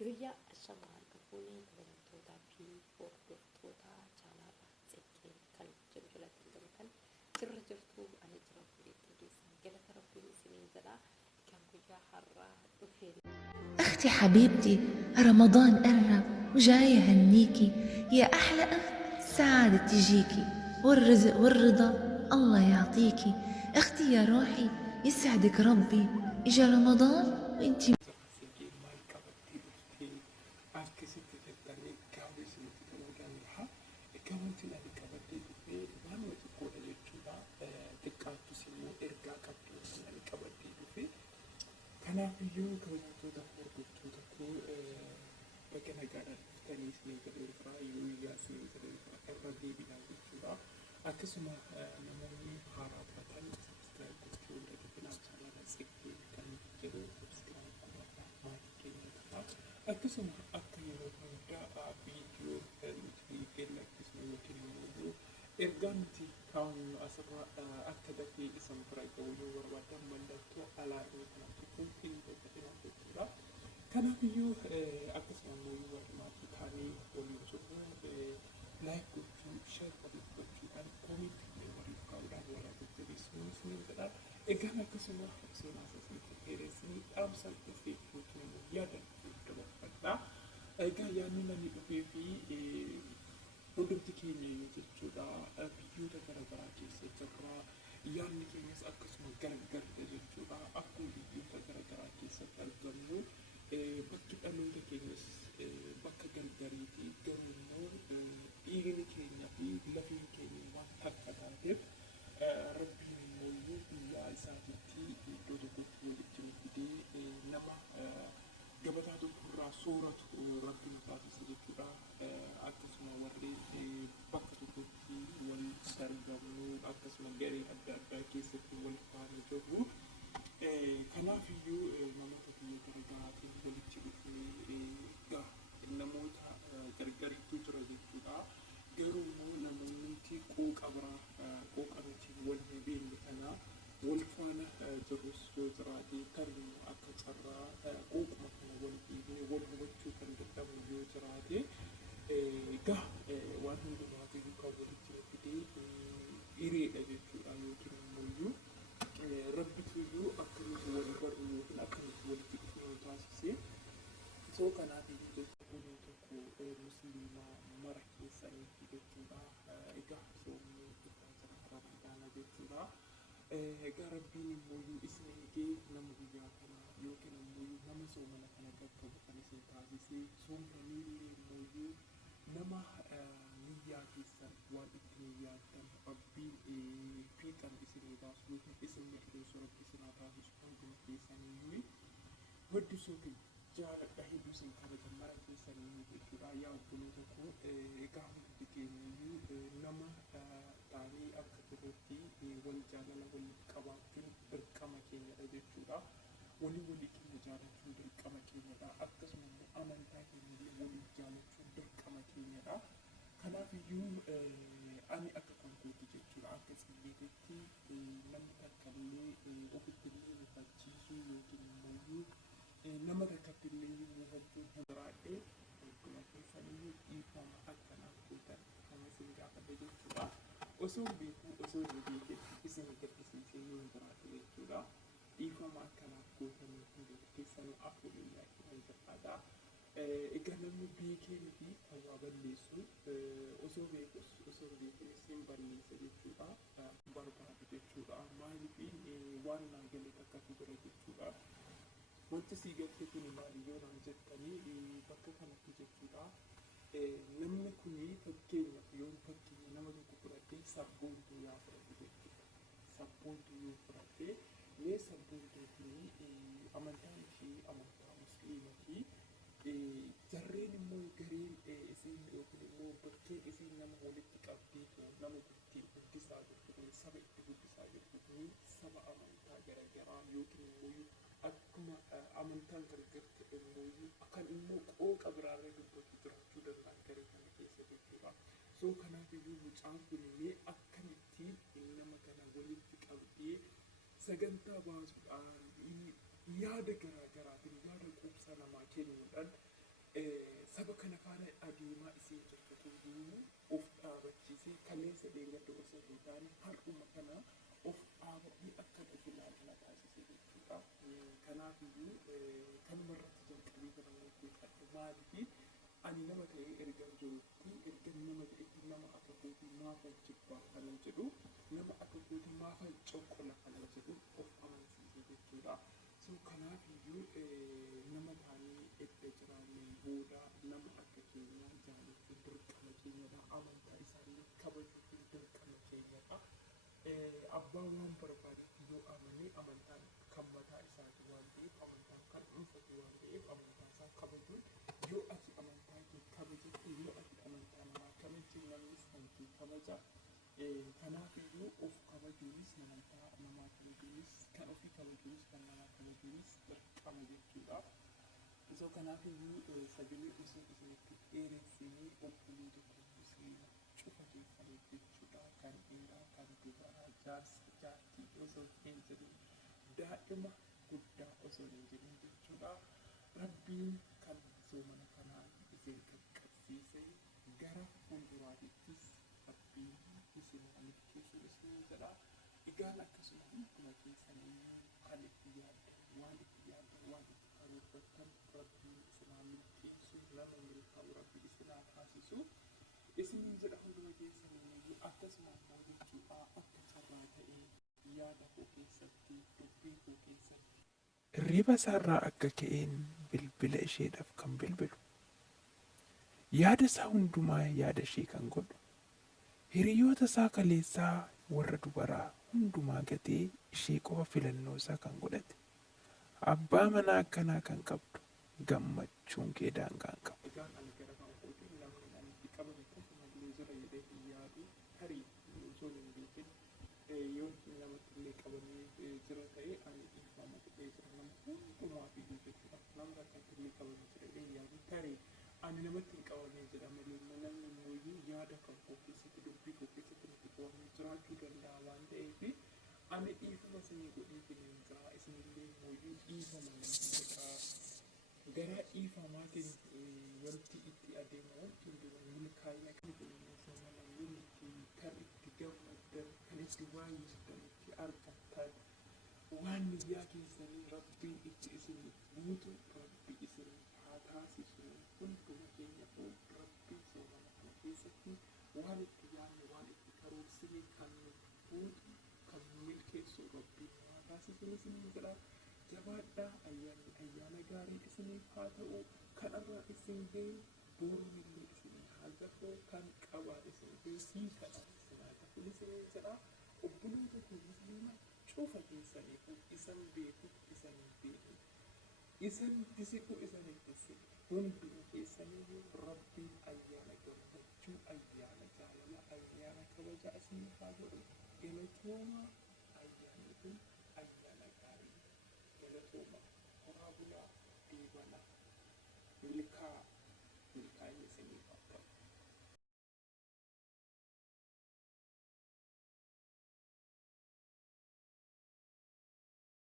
Yoyyaa shamarran kafuunii kabajamtootaa fi hordoftoota chaanaalaa Tsiggee kan jedhu jalatti argamtan sirra jirtu ani jira buleetti geessan galata rabbii isiniin jedha kan guyyaa har'aa dhufeen. أختي حبيبتي رمضان قرب وجاي هنيكي يا أحلى أخت السعادة تجيكي والرزق والرضا الله يعطيكي أختي يا روحي يسعدك ربي إجا رمضان وإنتي Kanaafuu kabajamtoota hordoftoota koo bakka nagaadhaan dhuftanii isin gargaaraa yoo isin gargaaraa irra deebiidhaan jechuudha. Akkasuma namoonni haaraa taatan subscribe gochuu dandeenya chaanala Tsiggee kan jedhu subscribe godhaa maatii keenya ta'a. Akkasuma akka yeroo hundaa viidiyoo nuti lakkisnu yookiin immoo ergaa nuti kaa'uun asirra akka dafee isin bira ga'u yoo barbaadan mallattoo alaabaa kanatti kun hin godhatina jechuudha. Kanaafiyyuu akkasuma immoo warri maatii taanii waliin jirru laayik gochuu, sheer gochuudhaan koomentii waliif kaa'uudhaan warra jajjabeessuu isiniin jedha. Egaan akkasuma seenaa isaanii qopheessanii dhaamsa dhufee yookiin immoo yaada dabarfadha. Egaa yaadni namni dhufee fi hundumti keenya yoo jechuudha biyyoota garaagaraa keessa jirra. Yaadni keenyas akkasuma gargarra jechuudha. Akkuma biyyoota garaagaraa keessatti argamnu bakki dhaloota keenyas bakka gargariiti. Garuu immoo dhiigni keenya fi lafeen keenya waan akka taateef rabbiin immoo biyyaa isaatiitti iddoo tokkotti walitti nu fidee nama gabataa tokkorraa sooratu rabbiin taasisa jechuudha. Akkasuma warreen bakka tokkotti wal argamnu akkasuma garee adda addaa keessatti wal faana jirru. Kanaafiyyuu namoota biyya garaagaraatiin walitti dhufnee namoota gargariitu jira jechuudha. Garuu immoo namoonni qooqa biraa qooqa nuti wal hin beekne kana wal faana jirrus yoo jiraate kan akka carraa qooquma kana wal dhiibnee wal hubachuu kan dadhabnu yoo jiraate egaa waan hundumaatiyyuu kan walitti fidee hireedha jechuudha. Yookiin immoo rabbituyyuu akka nuti wal barru yookiin akka nuti walitti dhufnu taasise. Soo kanaafiyyuu jechuun tokko musliimaa mara keessanitti jechuudha. Egaa soomni ramadaana jechuudha. Egaa rabbiin immoo isin eegee nama guyyaa kana yookiin immoo nama soomana kana qaqqabu kan isin taasise soomaniillee immoo nama niyyaa keessan waan ittiin yaaddan rabbiin fiixan isinii baasu yookiin isin milkeessu rabbi isinaa taasisu hunduma keessaniyyuu weddisuu fi jaaladha hedduu isin kabajan mara keessanii jechuudha. Yaa obboloota koo egaa hundi keenyayyuu nama taanee akka turreetti wal jaalala waliif qabaachuun dirqama keenyadha jechuudha. Walii keenya jaalachuun dirqama keenyadha. Akkasuma immoo amantaa keenyallee waliif jaalachuun dirqama keenyadha. Kanaafiyyuu ani akka kankooti jechuudha. Akka Tsiggeetti namni takkallee ofittillee mufachiisuu yookiin immoo nama takkattillee mufachuun hin jiraadhe akkuma keessaniyyuu dhiifama akkanaa gootan kan isin gaafadhe jechuudha. Osoo beekuu osoo hin beekin isin gaddisiisee yoo hin jiraate jechuudha. Dhiifama akkanaaf gootanii hundi keessanuu afurii kan jirtaadha. Egaa namni beekee miti kan waa balleessu osoo beekus osoo hin beeknes hin balleessa jechuudha. Barbaadu jechuudha. Maaliif waan naa galee akkatu jira jechuudha. Wanti sii galte kun maali yoo naan jettanii bakka kanatti jechuudha. Namni kuni fakkeenyaaf yoo fakkeenya nama tokko fudhattee sabboontuu yaa fudhatu jechuudha. Sabboontuu yoo fudhattee mee sabboontuu kuni amantaan ishee amantaa musliimaati. Jarreen immoo gareen isin yookiin immoo bakkeen isin nama walitti qabdee nama itti guddisaa jirtu kun saba itti guddisaa jirtu kun saba amantaa garaagaraa yookiin immoo akkuma amantaan gargar ta'e immoo kan immoo qooqa biraarra dubbatu jiraachuu danda'an garee kana keessa jechuudha. Soo kanaafiyyuu mucaan kun illee akkamittiin nama kana walitti qabdee sagantaa baasuudhaan yaada garaagaraatiin yaada quubsaa namaa kennuudhaan saba kana faana adeemaa isiin jirtu iyyuu of dhaabachiisee kaleessa deeggartu osoo hin taane har'uma kana of dhaabanii akka dhufu ilaalaa taasise jechuudha. Kanaaf iyyuu kanuma irratti jalqabee kana hojjetu maaliif ani nama ta'ee erga jirutti erga nama ta'etti nama akka kootii maafa jibbaa kanan jedhu nama akka kootii maafa coqqola kanan jedhu of amansiise jechuudha. So kanaaf iyyuu nama taanee edda jiraanneen booda nama akka keenyaa jaalachuun dirqama keenyadha. Amantaa isaanii kabajuun dirqama keenyadha. Abbaan waan barbaadetti yoo amane amantaan kan mataa isaati waan ta'eef amantaan kan dhuunfatu waan ta'eef amantaa isaa kabajuun yoo ati amantaa kee kabajatu yoo ati amantaa namaa kabajtu namnis kan kee kabaja. Kanaaf iyyuu of kabajuunis amantaa namaa kabajuunis kan ofii kabajuunis kan namaa kabajuunis dirqama jechuudha. So kanaaf iyyuu sagalee osoo isinitti dheeressinee obbolii tokko musliima cufa keessanii jechuudha. Kan dhiiraa kan dubaraa jaarsa jaartii osoo hin jedhin daa'ima guddaa osoo hin jedhin jechuudha. Rabbiin kan soomana kanaan isin qaqqabsiise gara fuulduraattis rabbiin isin milkeessu isin jedha. Egaan akkasuma hunduma keessanii kan itti yaaddan waan itti karoorfattan rabbiin isinaa milkeessu nama milkaa'u rabbi isinaa taasisu isiniin jedha hunduma keessanii akkasuma immoo jechuudha akka carraa ta'ee yaada koo keessatti dubbii koo keessatti. Hirriba isaarraa akka ka'een bilbila isheedhaaf kan bilbilu yaada isaa hundumaa yaada ishee kan godhu hiriyoota isaa kaleessaa warra dubaraa hundumaa gatee ishee qofa filannoo isaa kan godhate abbaa manaa akkanaa kan qabdu gammachuun kee daangaa hin qabu. Ani namatti hin qabamee jira malee namni immoo yaada kan koo keessatti dubbii koo keessatti nuti qabamee jiraachuu danda'a waan ta'eef ani dhiifama isinii godhee bineensaa isinillee immoo dhiifama godhaa gara dhiifamaatiin wanti itti adeemu wanti hundumaa milkaa'ina kan bineensa namoonni kan itti gammaddan kan itti waayistan itti argattan waan niyyaa keessanii rabbiin itti isinii guutu rabbi isinii haa taasisu hunduma keenya rabbii soomana kana keessatti waan itti yaadne waan itti karoorsine kan guutu kan milkeessu rabbiin haa taasisu isiniin jedha. Jabaadhaa ayyaana gaarii isiniif haa ta'u kanarraa isin ga'e boruun illee isinii haa gahu kan qabaa isin beesii kana isin haa ta'u isiniin jedha. Obboloota koo musliima cufa keessaniif isan beeku isanii beeku isan disiqu isanii disiqu hunduma keessanii rabbiin ayyaana gammachuu ayyaana jaalala ayyaana kabajaa isiniif haa godhu. Galatooma ayyaanni kun ayyaana gaarii galatooma horaa bulaa deebana.